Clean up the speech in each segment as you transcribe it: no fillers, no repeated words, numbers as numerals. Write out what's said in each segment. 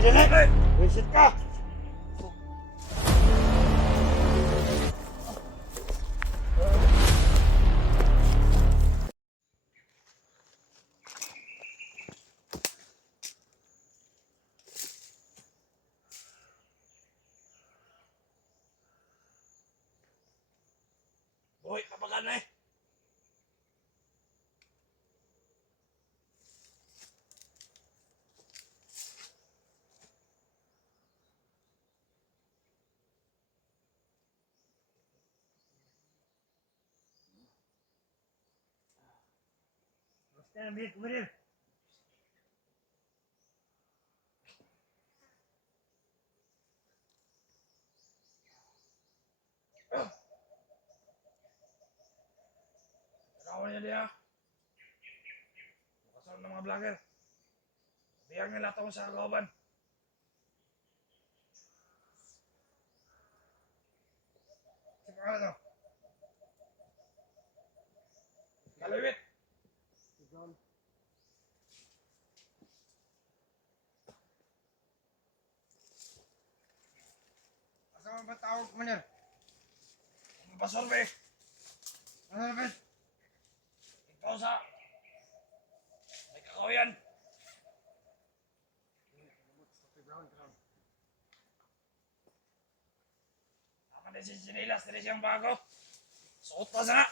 Hoy, dali! Visit ka! Hoy, papagan na eh. Basta na, Bill, kumarir. Takawan niya diya. Makasal ng mga vlogger. Biyang nila ito sa kagawaban. Sa pangalan ito. Kalawit. Asa mo ba tawag, kumarir? Pasorbe. Ano na, Bill? Ikaw sa... May kakawayan. Tama din si Sinilas. Tiri siyang bago. Suot pa sana.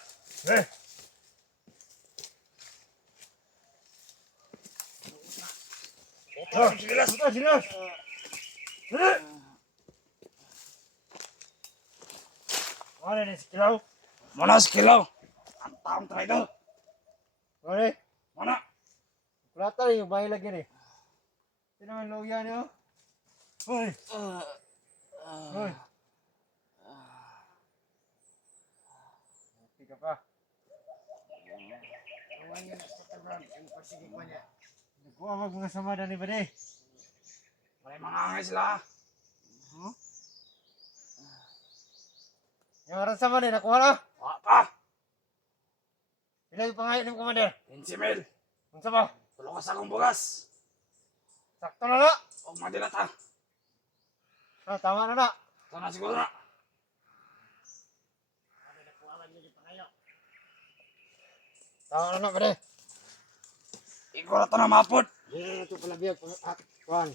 Eh! Suot pa si Sinilas. Ito, sino? Dali! Ano na si Kilaw? Mana si Kilaw. Ang taong traidor. Ano? Mana? Plata rin yung bahay lagi rin. Sino naman logya niyo? Hoy! Hoy! Hindi ka pa. Awan niya na sa tabran, ang pasigig pa niya. Nagkuha mag mga sama na ni Bade. May mga angay sila. Yung oras sama ni, nakuha na. Wala pa. Ilan yung pangayon ng commander? 15 mil. Kung sa ba? Tulo ka sa akong bugas. Sakto na na. Huwag madilata. Ah, tama na na. Ito na siguro na. Tama na na, Bade. Ikaw na ito na mapod. Hindi na ito pala biyag. Kuhan.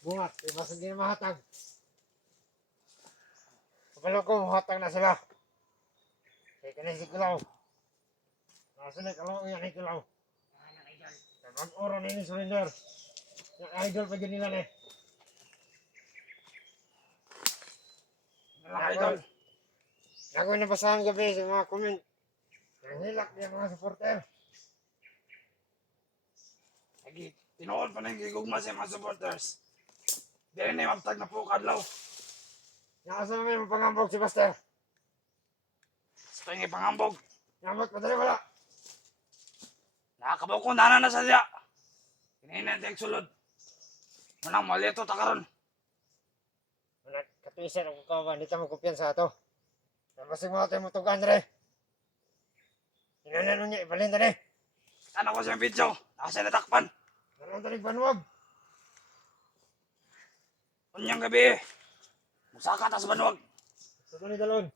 Bungat. Iba sa hindi na mahatag. Kapalo ko, mahatag na sila. Kaya ka na si Kilaw. Nasa na kalaw yan ni Kilaw. Mag-oro na ini surrender. Yung idol pa dyan nila na eh. Mga idol. Ako yung nabasahan gabi sa mga comment. Nanghilak niya mga supporter. Lagi, tinuod pa na yung gigugma sa mga supporters. Di rin na mabtag na po kadlaw. Nakasa namin yung pangambog si Buster. Sa tuwing ipangambog. Nyamot, madali wala. Nakakabaw ko na sa siya. Kinain na sulod. Manang malito ta karon. Anak, katuisan ako kawan. Hindi tayo magkumpiyansa ito. Nabasig mga tayo matugan rin. Hinanan niya, ibalin rin. Ano ko siyang video? Nakasya natakpan. Naroon tayo banwag. Unyang gabi. Musaka ta sa banwag. Ito ni Dalon.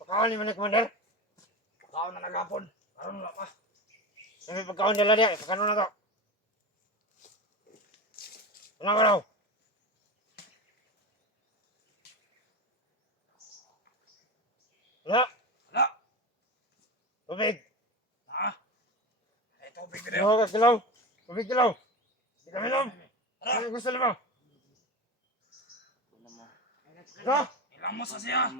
Pagkaon ni Manik Commander. Pagkaon na nagapon. Karon wala pa. May pagkaon nila diya. Pagkano na to. Ano ka raw? Wala. Wala. Tubig. Ha? Ay, tubig din. Ano ka Kilaw? Tubig Kilaw. Hindi kami nom. Tara. Ano gusto mo? Ito. Ilang mo sa siya.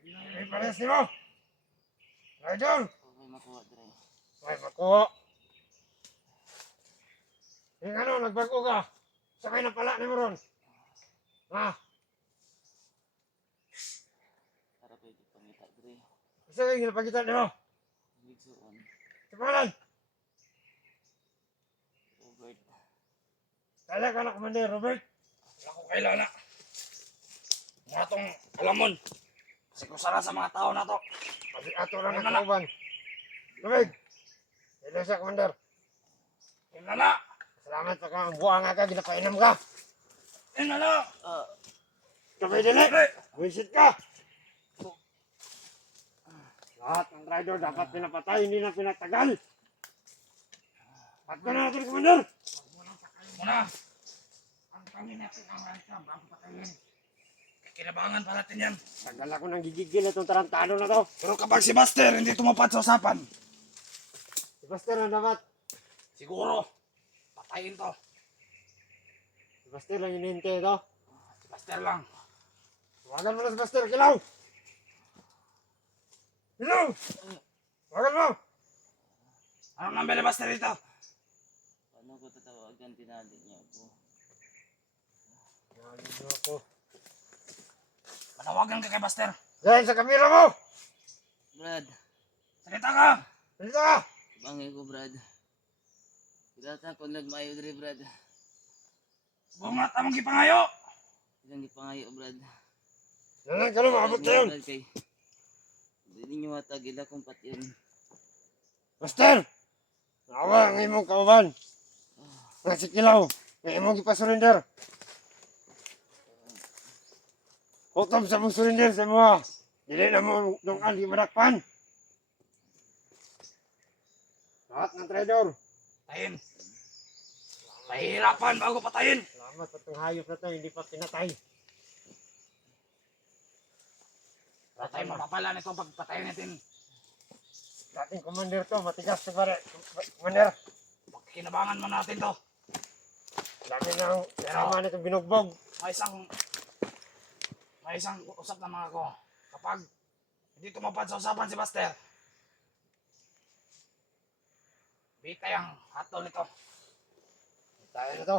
May pares ni mo. Rajol. Ay, makuha. Yung ano, nagbago ka. Sakay na pala ni mo ron. Ha? Isa kayo ginapagkita ni mo. Sa pangalan. Kala ka na, Commander Robert. Wala ko kailan na. Mga tong alamon. Kasi kusara sa mga tao na to. Kasi ato lang Ano ang na? kauban. Tubig. Dilo siya, Commander. Yun na na! Salamat sa kang buwang ka, ginapainom ka. Yun na na! Kapay dili. Buisit ka. Lahat ng rider dapat pinapatay, hindi na pinatagal. Patay na natin, Commander. Muna! Ang tangin natin ang ransa bago patayin. Kinabangan pa natin yan. Tagal ako nang gigigil itong tarantado na to. Pero kapag si Buster hindi tumupad sa usapan, Si Buster na dapat. siguro, patayin to. Si Buster lang hinihintay ito. Si Buster lang. Tawagan mo na si Buster, Kilaw. Kilaw! Tawagan mo. Anong number ni Buster dito? Paano ko tatawagan? Tinali niya ako. Tawagan mo ako. Manawagan ka kay Buster. Dahil sa kamera mo. Brad, Salita ka! Dito ka. bangay ko, Brad. Kilata ko nagmayo diri, Brad. Bungat among gipangayo! Ilang ipangayo, Brad. Nalang ka lang, maabot na yun. Brad, kay hindi ninyo matagil akong patyon. Buster! Nawa ang imong kauban. Nga si Kilaw. Nga imong ipasurrender. Kutob sa mong surrender sa mga. Dili na mo nung andi madakpan. Lahat ng trader. Patayin. Mahirapan bago patayin. Salamat sa itong hayop na ito, hindi pa pinatay. Patay mapapala nito pag patayin natin. Dating commander to, matigas to pare. Commander, Kinabangan mo natin to. dami na ang kasama nito binugbog. May isang usap na mga ko. Kapag hindi tumapad sa usapan si Buster, bitay ang hatol nito. Tayo na to.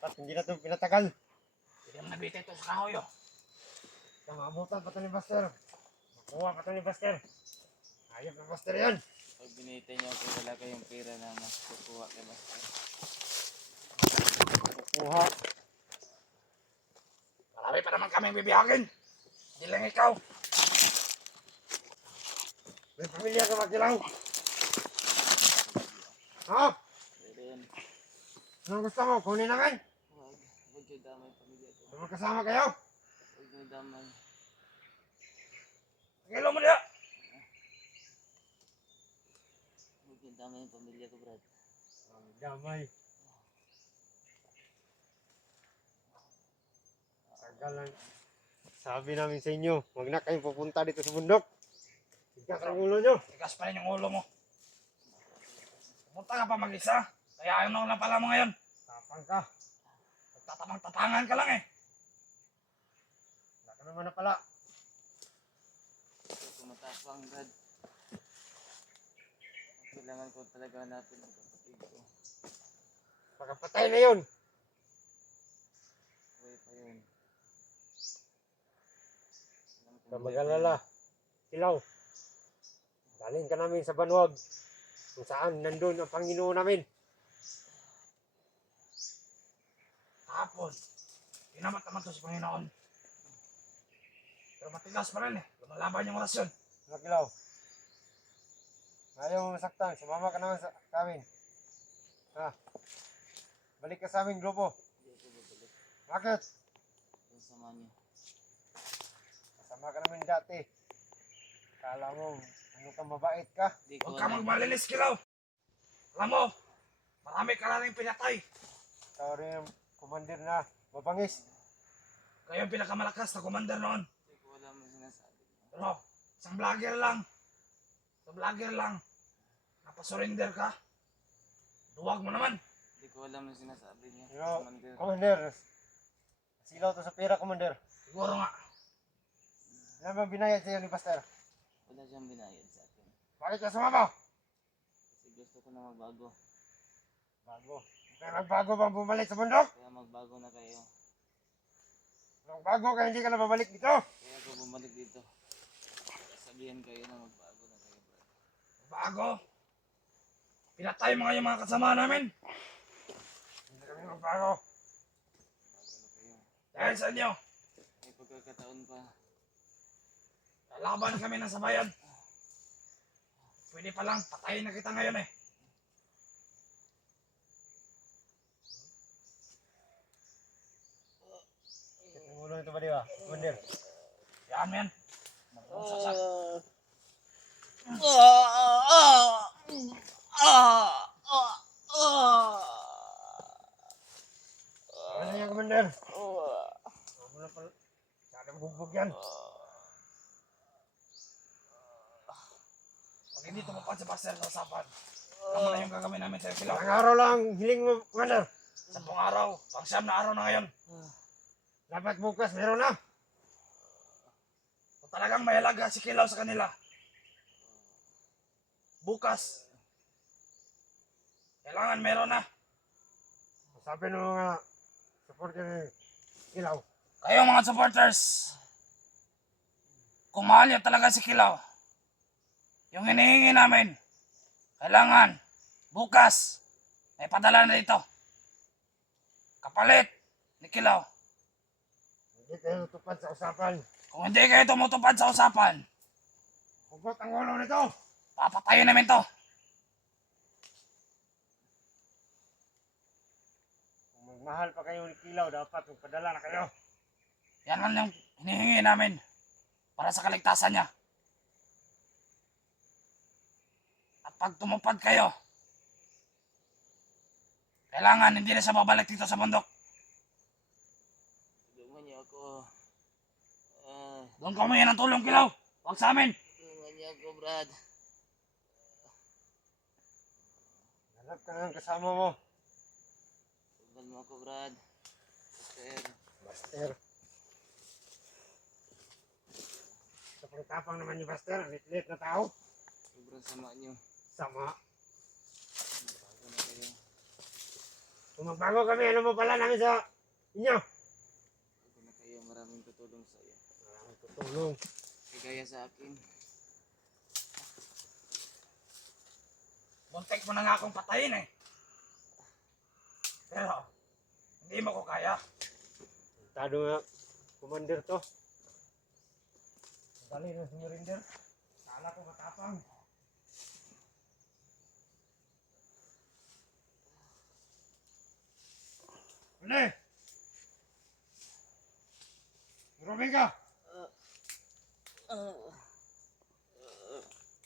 At hindi na ito pinatagal. Hindi mo nabitay ito sa kahoy oh. Namamutan pa ito ni Buster. Makuha pa ito ni Buster. Hayop na Buster yan. Pag binitay niyo ako, wala kayong pera na mas kukuha kay Buster. Kuha. Marami pa naman kaming bibiyagin. Hindi lang ikaw. May pamilya ka magkilaw. Ha? Pero yan, Anong gusto mo? Kunin namin? huwag kayo damay pamilya ko. Magkasama kayo? Huwag kayo damay. Pagilo mo niya. Huwag kayo damay yung pamilya ko, Brad. Ang damay. Tagal lang. Sabi namin sa inyo, huwag na kayong pupunta dito sa bundok. Tigas ang ulo nyo. Tigas pa rin yung ulo mo. Pumunta ka pa mag-isa. Kaya ayaw na pala mo ngayon. Tapang ka. Nagtatamang-tatangan ka lang eh. Wala ka naman na pala. Ito kumatapang, Brad. Kailangan ko talaga hanapin ang kapatid ko. Pagkapatay na yun. Buhay pa yun. Alam kong Huwag buhay pa mag-alala. Kilaw. Galing ka namin sa Banwag. Kung saan nandun ang Panginoon namin. Hapon. Tinamat naman to sa Panginoon. Pero matigas pa rin eh. Lumalaban yung orasyon. Mga Kilaw. Ayaw mo masaktan. Sumama ka naman sa amin. Ha? Balik ka sa aming grupo. Hindi ako babalik. Bakit? Kung sama niyo. Kasama ka namin dati. Kala mo, ano kang mabait ka? Hindi ko Huwag ka alam. magmalilis, Kilaw. Alam mo, marami ka na rin pinatay. Ikaw rin ang commander na mabangis. Kayo ang pinakamalakas na commander noon. Hindi ko alam ang sinasabi niyo. Pero, isang vlogger lang. Isang vlogger lang. Napasurrender ka. Duwag mo naman. Hindi ko alam ang sinasabi niyo. Pero, Commander. commander, silaw to sa pera, commander. Siguro nga. Ano bang binayad sa'yo ni Pastor? Wala siyang binayad sa akin. Bakit ka sumama? Kasi gusto ko na magbago. Bago. Kaya nagbago bang bumalik sa bundok? Kaya magbago na kayo. Nagbago ka, hindi ka na babalik dito. Kaya ako bumalik dito. Sabihan kayo na magbago na kayo, Brad. Bago. Pinatay mo nga yung mga kasama namin. Hindi kami magbago. Bago na kayo. Dahil sa inyo, May pagkakataon pa. lalaban kami ng sabayan. pwede palang patayin na kita ngayon eh. Ang ulo nito ba di ba? Commander. Yan men. Magsasak. Ano yan, Commander? Ano na pala? Sadang bugbog yan. Pag hindi tumupad si Buster sa usapan, ano na yung gagawin namin sa'yo, Kilaw? Ilang araw lang ang hiling mo, Commander. 10 araw, pang-siyam na araw na ngayon. Dapat bukas meron na. Kung talagang may halaga si Kilaw sa kanila, bukas, kailangan meron na. Sabi ng mga supporter ni Ilaw. Kayo mga supporters, kung mahal niyo talaga si Kilaw, yung hinihingi namin, kailangan bukas may padala na dito. Kapalit ni Kilaw. Hindi kayo tupad sa usapan. Kung hindi kayo tumutupad sa usapan, Hugot ang ulo nito. papatayin namin to. Kung magmahal pa kayo ni Kilaw, dapat magpadala na kayo. Yan lang yung hinihingi namin para sa kaligtasan niya. At pag tumupad kayo, kailangan hindi na siya babalik dito sa bundok. Tulungan niyo ako. Doon kami yan ang tulong, Kilaw. Huwag sa amin. Tulungan niyo ako, Brad. Hanap ka ng kasama mo. Tulungan mo ako, Brad. Buster. Buster. Sa pagtapang naman ni Buster, ang lit na tao. Sobrang sama niyo. Sama. Magbago na kayo. Kung magbago kami, ano mo pala namin sa inyo? Bago na kayo. Maraming tutulong sa iyo. Maraming tutulong. Kagaya sa akin. Muntik mo na nga akong patayin eh. Pero, hindi mo ko kaya. Tado nga, commander to. Dali na sumurinder. Kala ko matapang. Ano? Marami ka!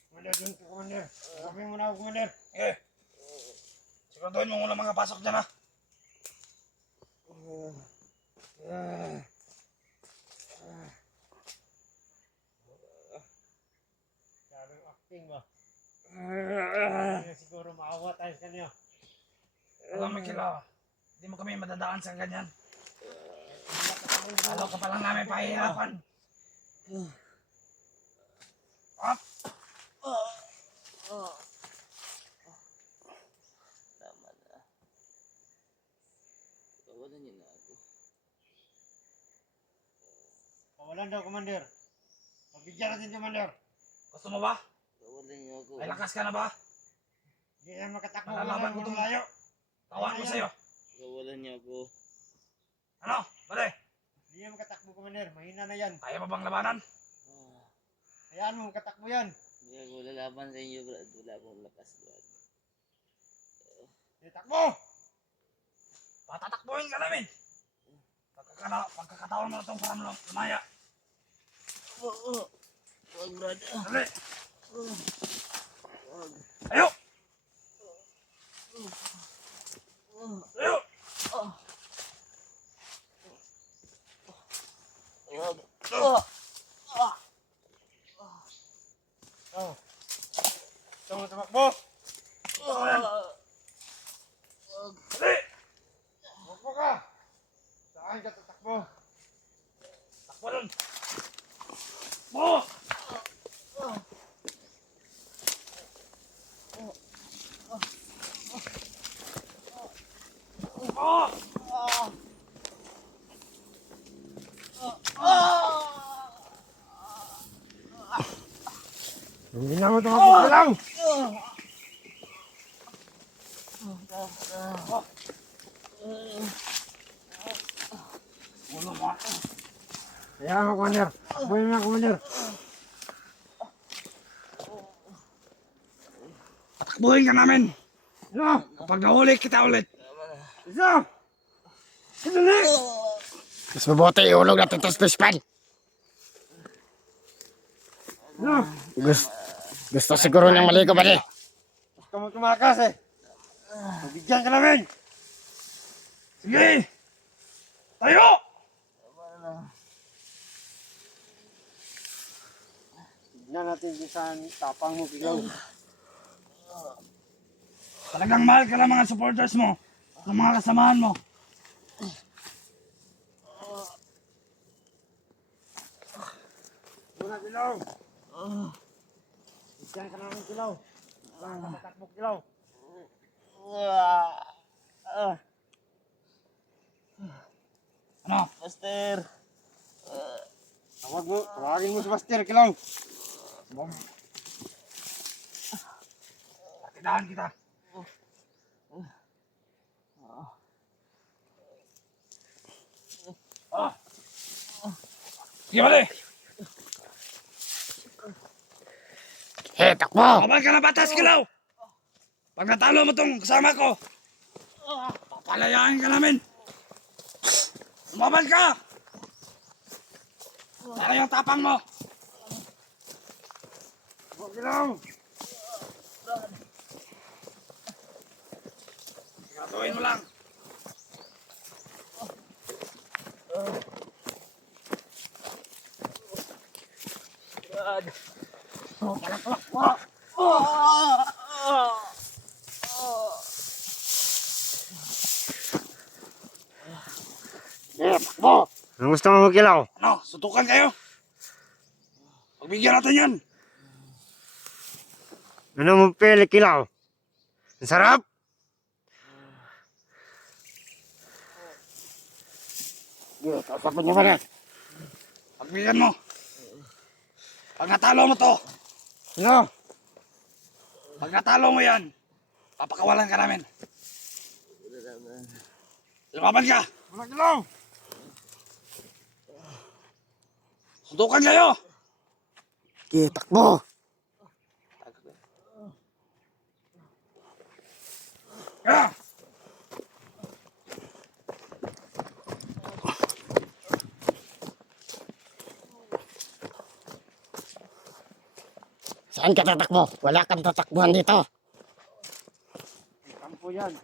Commander, dun ka, commander. Marami mo na ako, commander. Eh, siguraduhin mo muna mga pasok dyan ha. Sabing acting ba? Hindi na siguro maawa tayo sa kanyo. Alam mo, Kilaw, hindi mo kami madadaan sa ganyan. Lalo ka pa lang namin pahihirapan. Up! Tama na. Kawalan niyo na ako. Pawalan daw, commander. Pabigyan natin, commander. Gusto mo ba? Kawalan niyo ako. May lakas ka na ba? Hindi na makatakbo, Malalaban ko commander. tong- Malayo. Tawan ko sa'yo. Kawalan niyo ako. Ano? Pare, Hindi na makatakbo, commander. Mahina na yan. kaya pa bang labanan? Hayaan mo, makatakbo yan. Hindi ako lalaban sa inyo, Brad. Wala akong lakas, Brad. Hindi, takbo! Patatakbuhin ka namin. Pagkakataon mo na itong parang lumaya. Huwag, Brad. Dali. Ayo! Ayo! Huwag. Oh. Ito mo tumakbo. Dali! Takbo ka. Saan ka tatakbo? Takbo dun! Takbo! Takbo! Hindi na mo tumakbo ka lang. Ulo mo. Hayaan mo, commander. Takbohin mo na, commander. Patakbuhin ka namin. Ano? Kapag nahuli kita ulit. Isa! Sandali! Mas mabuti iulog natin ito sa dishpan. Ano? Gusto siguro niyang maligo ba di? Gusto mo tumakas eh. Pabigyan ka namin! Sige! Tayo! Tignan natin kung saan tapang mo, Kilaw. Talagang mahal ka ng mga supporters mo. Ng mga kasamahan mo. Muna, Kilaw! Bigyan ka namin, Kilaw. Wala ka matakbo, Kilaw. Ano? Master! Tawagin mo si Master, Kilaw. Patidahan kita. Ah. Sige, bali. Takbo! Babal ka na batas, Kilaw. Pag natalo mo tong kasama ko, papalayain ka namin. Lumabal ka! Para yung tapang mo. Oh, Kilaw! Siguraduhin mo lang. Takbo! Anong gusto mo, Kilaw? Ano, sutukan kayo? Pagbigyan natin yan. Ano mo pili, Kilaw? Ang sarap! Kausapin niyo ba na? Pagbigyan mo. Pag natalo mo to, Kilaw! pag natalo mo yan, papakawalan ka namin. Lumaban ka. Muna, Kilaw! Sutukan kayo. Takbo! Kaya. Saan ka tatakbo? Wala kang tatakbuhan dito. Kampo yan.